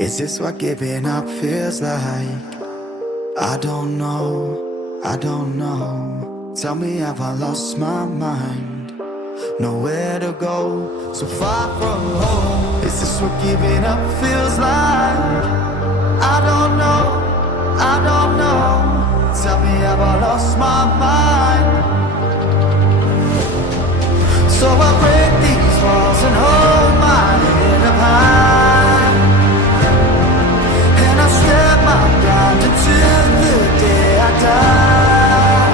Is this what giving up feels like? I don't know, I don't know. Tell me, have I lost my mind? Nowhere to go, so far from home. Is this what giving up feels like? I don't know, I don't know. Tell me, have I lost my mind? So I break these walls and hold my head up high, and I step my ground until the day I die.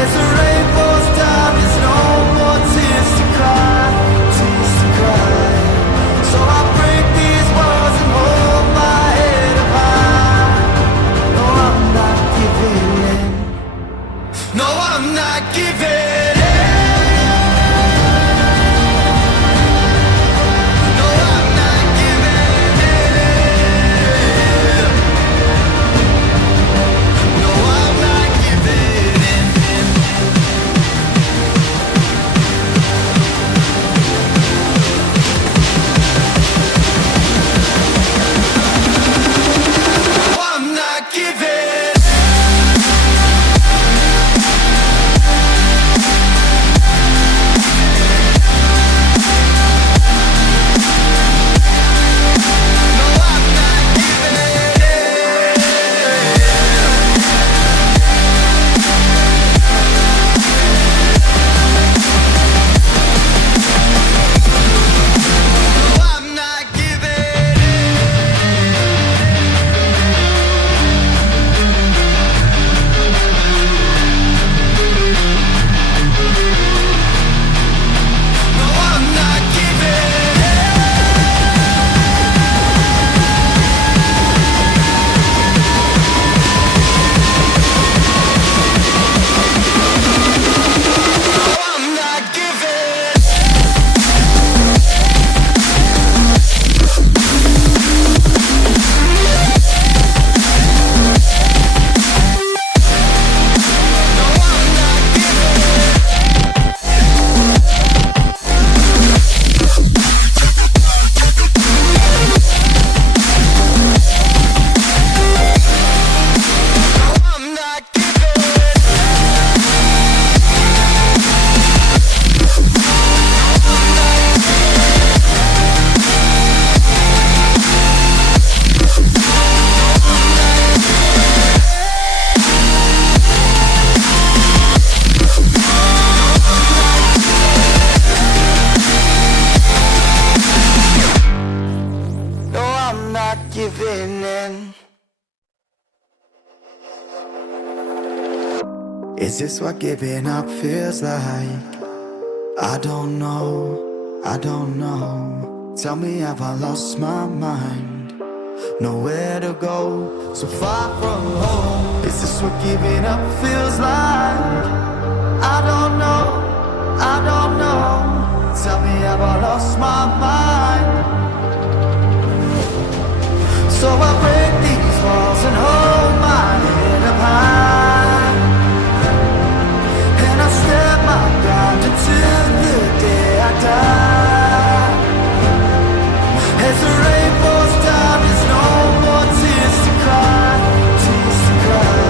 As the rain falls down, there's no more tears to cry, tears to cry. So I break these walls and hold my head up high. No, I'm not giving in. No, I'm not giving in. Giving in. Is this what giving up feels like? I don't know, I don't know. Tell me, have I lost my mind? Nowhere to go, so far from home. Is this what giving up feels like? I don't know, I don't know. Tell me, have I lost my mind? So I break these walls and hold my head up high, and I step my ground until the day I die. As the rain falls down, there's no more tears to cry, tears to cry.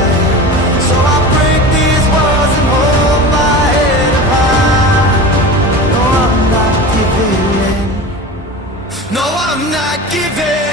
So I break these walls and hold my head up high. No, I'm not giving in. No, I'm not giving in.